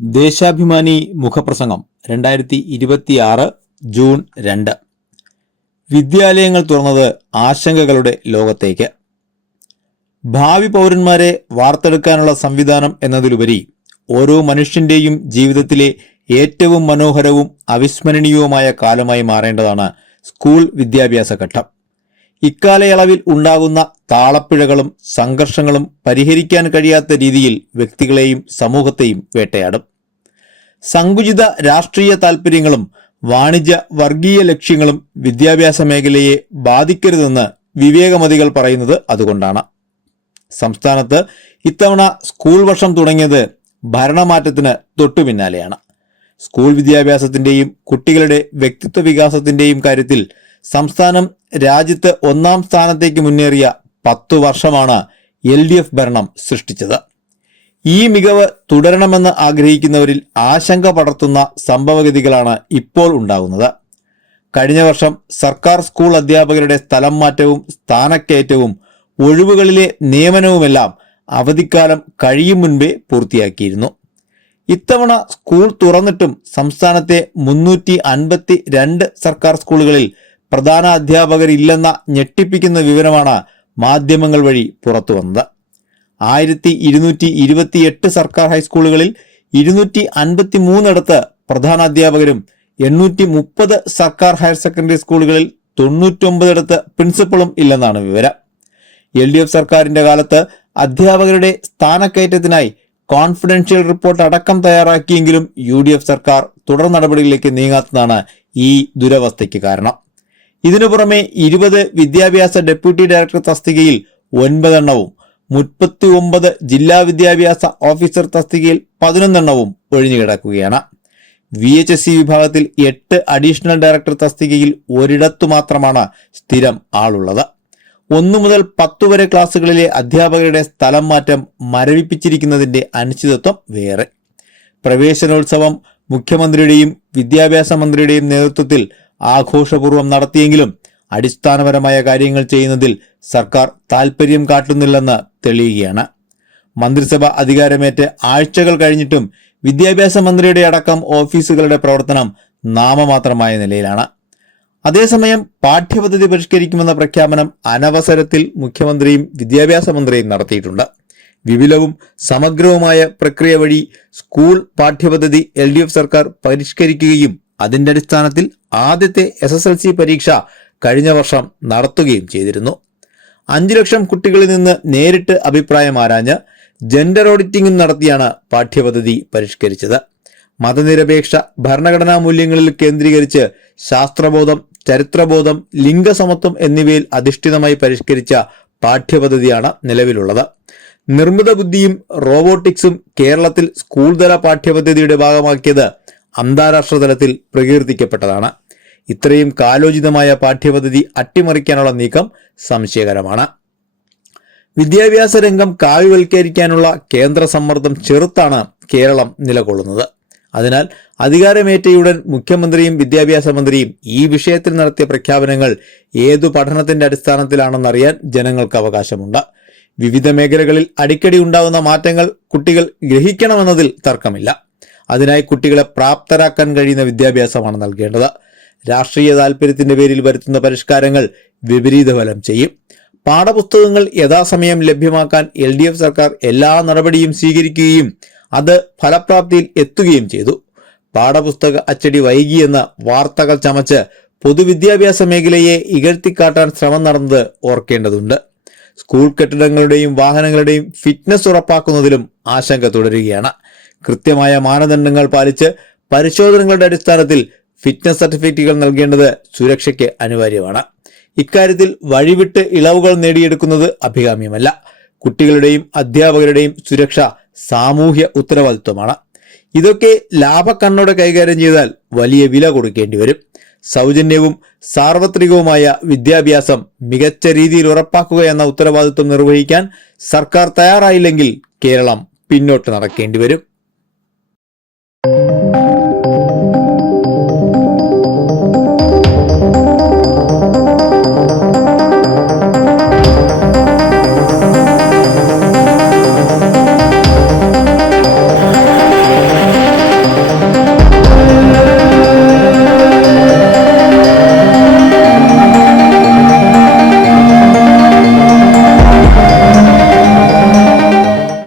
ദേശാഭിമാനി മുഖപ്രസംഗം 2026 ജൂൺ 2. വിദ്യാലയങ്ങൾ തുറന്നത് ആശങ്കകളുടെ ലോകത്തേക്ക്. ഭാവി പൗരന്മാരെ വാർത്തെടുക്കാനുള്ള സംവിധാനം എന്നതിലുപരി ഓരോ മനുഷ്യന്റെയും ജീവിതത്തിലെ ഏറ്റവും മനോഹരവും അവിസ്മരണീയവുമായ കാലമായി മാറേണ്ടതാണ് സ്കൂൾ വിദ്യാഭ്യാസ ഘട്ടം. ഇക്കാലയളവിൽ ഉണ്ടാകുന്ന താളപ്പിഴകളും സംഘർഷങ്ങളും പരിഹരിക്കാൻ കഴിയാത്ത രീതിയിൽ വ്യക്തികളെയും സമൂഹത്തെയും വേട്ടയാടും. സങ്കുചിത രാഷ്ട്രീയ താൽപര്യങ്ങളും വാണിജ്യ വർഗീയ ലക്ഷ്യങ്ങളും വിദ്യാഭ്യാസ മേഖലയെ ബാധിക്കരുതെന്ന് വിവേകമതികൾ പറയുന്നത് അതുകൊണ്ടാണ്. സംസ്ഥാനത്ത് ഇത്തവണ സ്കൂൾ വർഷം തുടങ്ങിയത് ഭരണമാറ്റത്തിന് തൊട്ടു പിന്നാലെയാണ്. സ്കൂൾ വിദ്യാഭ്യാസത്തിന്റെയും കുട്ടികളുടെ വ്യക്തിത്വ വികാസത്തിന്റെയും കാര്യത്തിൽ സംസ്ഥാനം രാജ്യത്ത് 1ാം സ്ഥാനത്തേക്ക് മുന്നേറിയ 10 വർഷമാണ് LDF ഭരണം സൃഷ്ടിച്ചത്. ഈ മികവ് തുടരണമെന്ന് ആഗ്രഹിക്കുന്നവരിൽ ആശങ്ക പടർത്തുന്ന സംഭവഗതികളാണ് ഇപ്പോൾ ഉണ്ടാകുന്നത്. കഴിഞ്ഞ വർഷം സർക്കാർ സ്കൂൾ അധ്യാപകരുടെ സ്ഥലം മാറ്റവും സ്ഥാനക്കയറ്റവും ഒഴിവുകളിലെ നിയമനവുമെല്ലാം അവധിക്കാലം കഴിയും മുൻപേ പൂർത്തിയാക്കിയിരുന്നു. ഇത്തവണ സ്കൂൾ തുറന്നിട്ടും സംസ്ഥാനത്തെ 352 സർക്കാർ സ്കൂളുകളിൽ പ്രധാന അധ്യാപകരില്ലെന്ന ഞെട്ടിപ്പിക്കുന്ന വിവരമാണ് മാധ്യമങ്ങൾ വഴി പുറത്തു വന്നത്. 1228 സർക്കാർ ഹൈസ്കൂളുകളിൽ 253 പ്രധാന അധ്യാപകരും 830 സർക്കാർ ഹയർ സെക്കൻഡറി സ്കൂളുകളിൽ 99 പ്രിൻസിപ്പളും ഇല്ലെന്നാണ് വിവരം. LDF സർക്കാരിന്റെ കാലത്ത് അധ്യാപകരുടെ സ്ഥാനക്കയറ്റത്തിനായി കോൺഫിഡൻഷ്യൽ റിപ്പോർട്ട് അടക്കം തയ്യാറാക്കിയെങ്കിലും UDF സർക്കാർ തുടർ നടപടികളിലേക്ക് നീങ്ങാത്തതാണ് ഈ ദുരവസ്ഥയ്ക്ക് കാരണം. ഇതിനു പുറമെ 20 വിദ്യാഭ്യാസ ഡെപ്യൂട്ടി ഡയറക്ടർ തസ്തികയിൽ 9 എണ്ണവും 39 ജില്ലാ വിദ്യാഭ്യാസ ഓഫീസർ തസ്തികയിൽ 11 എണ്ണവും ഒഴിഞ്ഞുകിടക്കുകയാണ്. VHSC വിഭാഗത്തിൽ 8 അഡീഷണൽ ഡയറക്ടർ തസ്തികയിൽ ഒരിടത്തു മാത്രമാണ് സ്ഥിരം ആളുള്ളത്. 1 മുതൽ 10 വരെ ക്ലാസുകളിലെ അധ്യാപകരുടെ സ്ഥലം മാറ്റം മരവിപ്പിച്ചിരിക്കുന്നതിന്റെ അനിശ്ചിതത്വം വേറെ. പ്രവേശനോത്സവം മുഖ്യമന്ത്രിയുടെയും വിദ്യാഭ്യാസ മന്ത്രിയുടെയും നേതൃത്വത്തിൽ ആഘോഷപൂർവ്വം നടത്തിയെങ്കിലും അടിസ്ഥാനപരമായ കാര്യങ്ങൾ ചെയ്യുന്നതിൽ സർക്കാർ താൽപര്യം കാട്ടുന്നില്ലെന്ന് തെളിയുകയാണ്. മന്ത്രിസഭ അധികാരമേറ്റ് ആഴ്ചകൾ കഴിഞ്ഞിട്ടും വിദ്യാഭ്യാസ മന്ത്രിയുടെ അടക്കം ഓഫീസുകളുടെ പ്രവർത്തനം നാമമാത്രമായ നിലയിലാണ്. അതേസമയം പാഠ്യപദ്ധതി പരിഷ്കരിക്കുമെന്ന പ്രഖ്യാപനം അനവസരത്തിൽ മുഖ്യമന്ത്രിയും വിദ്യാഭ്യാസ മന്ത്രിയും നടത്തിയിട്ടുണ്ട്. വിപുലവും സമഗ്രവുമായ പ്രക്രിയ വഴി സ്കൂൾ പാഠ്യപദ്ധതി LDF സർക്കാർ പരിഷ്കരിക്കുകയും അതിന്റെ അടിസ്ഥാനത്തിൽ ആദ്യത്തെ SSLC പരീക്ഷ കഴിഞ്ഞ വർഷം നടത്തുകയും ചെയ്തിരുന്നു. 5 ലക്ഷം കുട്ടികളിൽ നിന്ന് നേരിട്ട് അഭിപ്രായം ആരാഞ്ഞ് ജെൻഡർ ഓഡിറ്റിംഗും നടത്തിയാണ് പാഠ്യപദ്ധതി പരിഷ്കരിച്ചത്. മതനിരപേക്ഷ ഭരണഘടനാ മൂല്യങ്ങളിൽ കേന്ദ്രീകരിച്ച് ശാസ്ത്രബോധം, ചരിത്രബോധം, ലിംഗസമത്വം എന്നിവയിൽ അധിഷ്ഠിതമായി പരിഷ്കരിച്ച പാഠ്യപദ്ധതിയാണ് നിലവിലുള്ളത്. നിർമ്മിത ബുദ്ധിയും റോബോട്ടിക്സും കേരളത്തിൽ സ്കൂൾ തല പാഠ്യപദ്ധതിയുടെ ഭാഗമാക്കിയത് അന്താരാഷ്ട്ര തലത്തിൽ പ്രകീർത്തിക്കപ്പെട്ടതാണ്. ഇത്രയും കാലോചിതമായ പാഠ്യപദ്ധതി അട്ടിമറിക്കാനുള്ള നീക്കം സംശയകരമാണ്. വിദ്യാഭ്യാസ രംഗം കാവ്യവൽക്കരിക്കാനുള്ള കേന്ദ്ര സമ്മർദ്ദം ചെറുത്താണ് കേരളം നിലകൊള്ളുന്നത്. അതിനാൽ അധികാരമേറ്റയുടൻ മുഖ്യമന്ത്രിയും വിദ്യാഭ്യാസ മന്ത്രിയും ഈ വിഷയത്തിൽ നടത്തിയ പ്രഖ്യാപനങ്ങൾ ഏതു പഠനത്തിന്റെ അടിസ്ഥാനത്തിലാണെന്നറിയാൻ ജനങ്ങൾക്ക് അവകാശമുണ്ട്. വിവിധ മേഖലകളിൽ അടിക്കടി ഉണ്ടാകുന്ന മാറ്റങ്ങൾ കുട്ടികൾ ഗ്രഹിക്കണമെന്നതിൽ തർക്കമില്ല. അതിനായി കുട്ടികളെ പ്രാപ്തരാക്കാൻ കഴിയുന്ന വിദ്യാഭ്യാസമാണ് നൽകേണ്ടത്. രാഷ്ട്രീയ താൽപര്യത്തിന്റെ പേരിൽ വരുത്തുന്ന പരിഷ്കാരങ്ങൾ വിപരീത ഫലം ചെയ്യും. പാഠപുസ്തകങ്ങൾ യഥാസമയം ലഭ്യമാക്കാൻ LDF സർക്കാർ എല്ലാ നടപടിയും സ്വീകരിക്കുകയും അത് ഫലപ്രാപ്തിയിൽ എത്തുകയും ചെയ്തു. പാഠപുസ്തക അച്ചടി വൈകിയെന്ന വാർത്തകൾ ചമച്ച് പൊതുവിദ്യാഭ്യാസ മേഖലയെ ഇകഴ്ത്തിക്കാട്ടാൻ ശ്രമം നടന്നത് ഓർക്കേണ്ടതുണ്ട്. സ്കൂൾ കെട്ടിടങ്ങളുടെയും വാഹനങ്ങളുടെയും ഫിറ്റ്നസ് ഉറപ്പാക്കുന്നതിലും ആശങ്ക തുടരുകയാണ്. കൃത്യമായ മാനദണ്ഡങ്ങൾ പാലിച്ച് പരിശോധനകളുടെ അടിസ്ഥാനത്തിൽ ഫിറ്റ്നസ് സർട്ടിഫിക്കറ്റുകൾ നൽകേണ്ടത് സുരക്ഷയ്ക്ക് അനിവാര്യമാണ്. ഇക്കാര്യത്തിൽ വഴിവിട്ട് ഇളവുകൾ നേടിയെടുക്കുന്നത് അഭികാമ്യമല്ല. കുട്ടികളുടെയും അധ്യാപകരുടെയും സുരക്ഷ സാമൂഹ്യ ഉത്തരവാദിത്വമാണ്. ഇതൊക്കെ ലാഭക്കണ്ണോടെ കൈകാര്യം ചെയ്താൽ വലിയ വില കൊടുക്കേണ്ടി വരും. സൗജന്യവും സാർവത്രികവുമായ വിദ്യാഭ്യാസം മികച്ച രീതിയിൽ ഉറപ്പാക്കുക എന്ന ഉത്തരവാദിത്വം നിർവഹിക്കാൻ സർക്കാർ തയ്യാറായില്ലെങ്കിൽ കേരളം പിന്നോട്ട് നടക്കേണ്ടി വരും.